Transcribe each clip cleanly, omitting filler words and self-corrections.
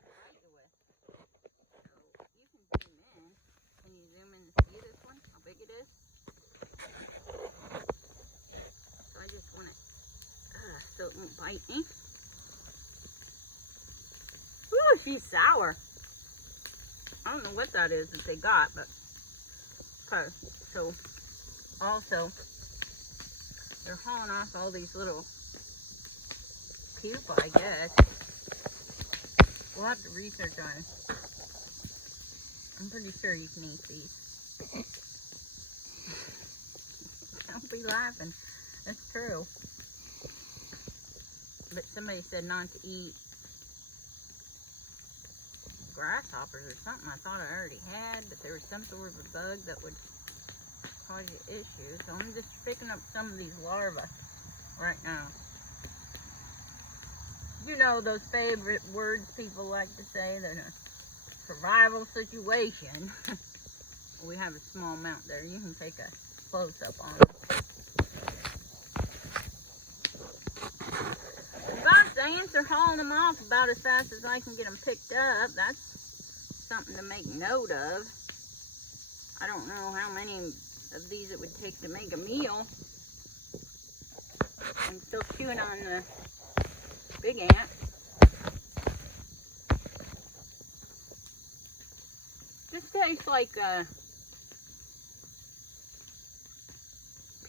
bite you with. So you can zoom in. Can you zoom in to see this one? How big it is? So I just want it so it won't bite me. Ooh, she's sour. I don't know what that is that they got, but okay. So also they're hauling off all these little pupa, I guess. We'll have to research on it. I'm pretty sure you can eat these. Don't be laughing. That's true. But somebody said not to eat grasshoppers or something. I thought I already had, but there was some sort of a bug that would cause you issues. So I'm just picking up some of these larvae right now. You know those favorite words people like to say, that in a survival situation. We have a small amount there. You can take a close-up on them. Gosh, the ants are hauling them off about as fast as I can get them picked up. That's something to make note of. I don't know how many of these it would take to make a meal. I'm still chewing on the big ant. This tastes like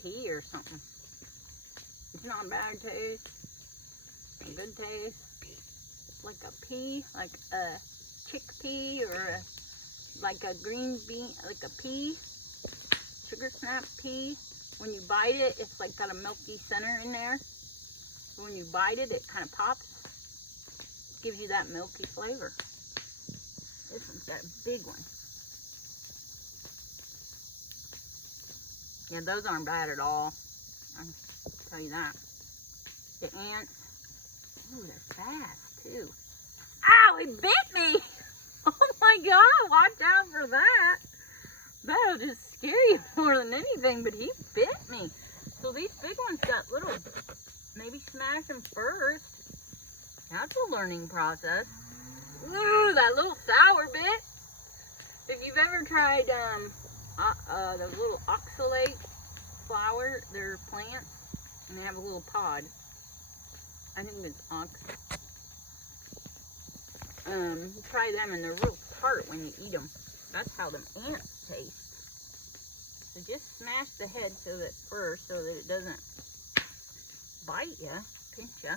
pea or something. It's not a bad taste. It's a good taste. Like a pea, like a chickpea, or like a green bean, like a pea, sugar snap pea. When you bite it, it's like got a milky center in there. When you bite it, it kind of pops. Gives you that milky flavor. This one's got a big one. Yeah, those aren't bad at all. I'll tell you that. The ants, ooh, they're fast too. Ow, he bit me! Oh my God, watch out for that. That'll just scare you more than anything, but he bit me. So these big ones got little, maybe smash them first. That's a learning process. Ooh, that little sour bit. If you've ever tried those little oxalate flower, they're plants, and they have a little pod. I think it's ox. You try them, and they're real tart when you eat them. That's how them ants taste. So just smash the head so that first, so that it doesn't bite you, pinch you.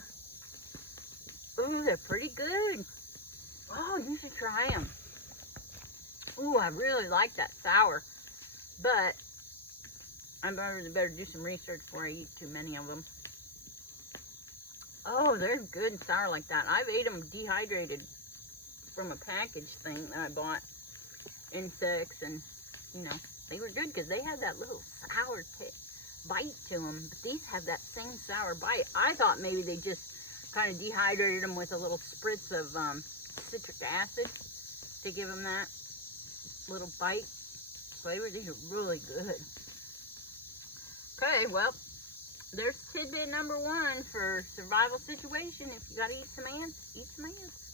Ooh, they're pretty good. Oh, you should try them. Ooh, I really like that sour, but I better do some research before I eat too many of them. Oh, they're good and sour like that. I've ate them dehydrated from a package thing that I bought. Insects, and you know, they were good because they had that little sour bite to them. But these have that same sour bite. I thought maybe they just kind of dehydrated them with a little spritz of citric acid to give them that little bite flavor. These are really good. Okay, well, there's tidbit number 1 for survival situation. If you gotta eat some ants, eat some ants.